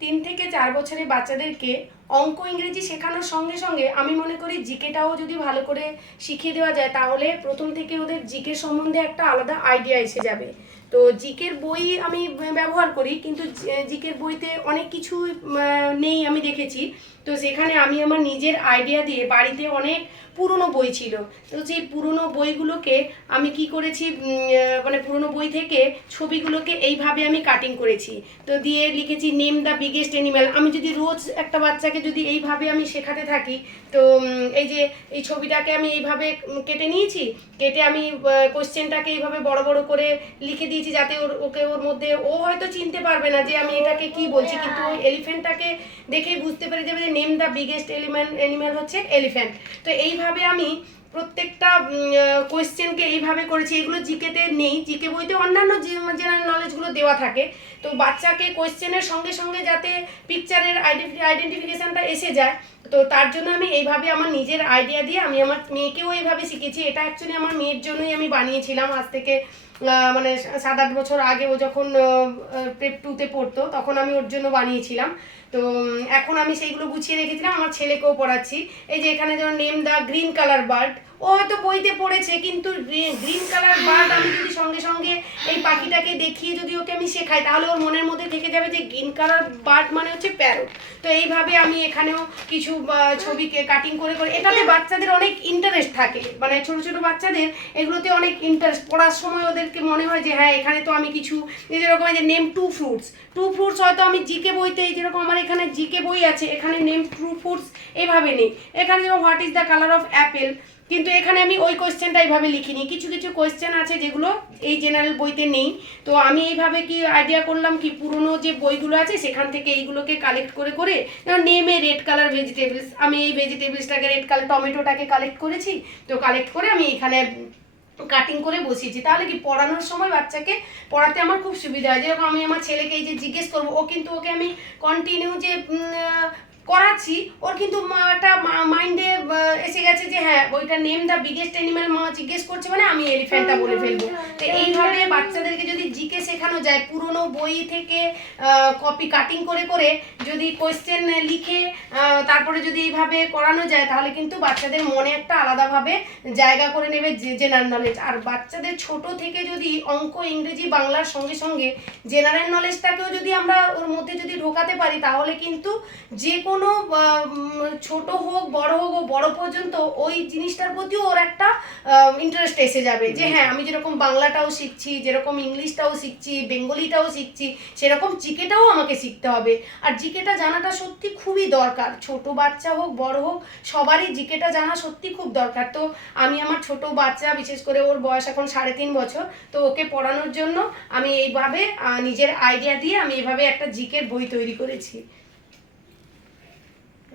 তিন থেকে চার বছরের বাচ্চাদেরকে অঙ্ক ইংরেজি শেখানোর সঙ্গে সঙ্গে আমি মনে করি জিকেটাও যদি ভালো করে শিখিয়ে দেওয়া যায়, তাহলে প্রথম থেকে ওদের জিকে সম্বন্ধে একটা আলাদা আইডিয়া এসে যাবে। তো জিকের বই আমি ব্যবহার করি, কিন্তু জিকের বইতে অনেক কিছু নেই আমি দেখেছি। তো সেখানে আমি আমার নিজের আইডিয়া দিয়ে বাড়িতে অনেক পুরনো বই ছিল। তো সেই পুরনো বইগুলোকে আমি কি করেছি মানে পুরনো বই থেকে ছবিগুলোকে এইভাবে আমি কাটিং করেছি। তো দিয়ে লিখেছি নেম দ্য বিগেস্ট অ্যানিম্যাল আমি যদি রোজ একটা বাচ্চাকে যদি এইভাবে আমি শেখাতে থাকি, তো এই যে, এই ছবিটাকে আমি এইভাবে কেটে নিয়েছি। কেটে আমি কোশ্চেনটাকে এইভাবে বড় বড় করে লিখে দিয়েছি যাতে ওর, ওকে ওর মধ্যে, ও হয়তো চিনতে পারবে না যে আমি এটাকে কি বলছি, কিন্তু ওই এলিফ্যান্টটাকে দেখেই বুঝতে পেরে যাবে যে name the biggest element animal হচ্ছে এলিফ্যান্ট তো এইভাবে আমি প্রত্যেকটা কোয়েশ্চেনকে এইভাবে করেছি। এগুলো জিকেতে নেই। জিকে বইতে অন্যান্য জেনারেল নলেজগুলো দেওয়া থাকে। তো বাচ্চাকে কোয়েশ্চেনের সঙ্গে সঙ্গে যাতে পিকচারের আইডেন্টিফিকেশানটা এসে যায় তো তার জন্য আমি এইভাবে আমার নিজের আইডিয়া দিয়ে আমি আমার মেয়েকেও এইভাবে শিখেছি। এটা অ্যাকচুয়ালি আমার মেয়ের জন্যই আমি বানিয়েছিলাম আজ থেকে মানে সাত আট বছর আগে ও যখন প্রেপ টুতে পড়তো, তখন আমি ওর জন্য বানিয়েছিলাম। তো এখন আমি সেইগুলো গুছিয়ে রেখেছিলাম, আমার ছেলেকেও পড়াচ্ছি। এই যে এখানে যেমন name the green colour bird ও হয়তো বইতে পড়েছে, কিন্তু গ্রিন কালার বার্ড আমি যদি সঙ্গে সঙ্গে এই পাখিটাকে দেখিয়ে যদি ওকে আমি শেখাই, তাহলে ওর মনের মধ্যে থেকে যাবে যে গ্রিন কালার বার্ড মানে হচ্ছে প্যারট। তো এইভাবে আমি এখানেও কিছু ছবিকে কাটিং করে করে, এটাতে বাচ্চাদের অনেক ইন্টারেস্ট থাকে। মানে ছোট ছোট বাচ্চাদের এগুলোতে অনেক ইন্টারেস্ট পড়ার সময় ওদেরকে মনে হয় যে হ্যাঁ এখানে তো আমি কিছু যেরকম যে name two fruits two fruits হয়তো আমি জিকে বইতে যেরকম আমার এখানে জিকে বই আছে, এখানে নেম টু ফ্রুটস এভাবে নেই। এখানে যেরকম what is the colour of apple কিন্তু এখানে আমি ওই কোয়েশ্চেনটা এইভাবে লিখিনি। কিছু কিছু কোয়েশ্চেন আছে যেগুলো এই জেনারেল বইতে নেই। তো আমি এইভাবে কি আইডিয়া করলাম কি পুরনো যে বইগুলো আছে সেখান থেকে এইগুলোকে কালেক্ট করে করে নেমে রেড কালার ভেজিটেবলস আমি এই ভেজিটেবলসটাকে রেড কালার টমেটোটাকে কালেক্ট করেছি। তো কালেক্ট করে আমি এখানে কাটিং করে বসিয়েছি। তাহলে কি পড়ানোর সময় বাচ্চাকে পড়াতে আমার খুব সুবিধা হয়। যেরকম আমি আমার ছেলেকে এই যে জিজ্ঞেস করব, ও কিন্তু ওকে আমি কন্টিনিউ যে করাচ্ছি ওর কিন্তু একটা মাইন্ডে এসে গেছে যে হ্যাঁ ওইটা নেম দ্য বিগেস্ট অ্যানিম্যাল মা জিজ্ঞেস করছে মানে আমি এলিফ্যান্টটা বলে ফেলব। তো এইভাবে বাচ্চাদেরকে যদি জিকে শেখানো যায় পুরনো বই থেকে কপি কাটিং করে করে যদি কোয়েশ্চেন লিখে তারপরে যদি এইভাবে করানো যায় তাহলে কিন্তু বাচ্চাদের মনে একটা আলাদাভাবে জায়গা করে নেবে যে জেনারেল নলেজ আর বাচ্চাদের ছোট থেকে যদি অঙ্ক ইংরেজি বাংলার সঙ্গে সঙ্গে জেনারেল নলেজটাকেও যদি আমরা ওর মধ্যে যদি ঢোকাতে পারি তাহলে কিন্তু যে কোনো উম, ছোট হোক বড় হোক ও বড় পর্যন্ত ওই জিনিসটার প্রতিও ওর একটা ইন্টারেস্ট এসে যাবে। যে হ্যাঁ আমি যেরকম বাংলাটাও শিখছি যেরকম ইংলিশটাও শিখছি বেঙ্গলিটাও শিখছি সেরকম জিকেটাও আমাকে শিখতে হবে। আর জিকেটা জানাটা সত্যি খুবই দরকার। ছোট বাচ্চা হোক বড় হোক সবারই জিকেটা জানা সত্যি খুব দরকার। তো আমি আমার ছোট বাচ্চা বিশেষ করে ওর বয়স এখন সাড়ে তিন বছর তো ওকে পড়ানোর জন্য আমি এইভাবে নিজের আইডিয়া দিয়ে আমি এভাবে একটা জিকের বই তৈরি করেছি।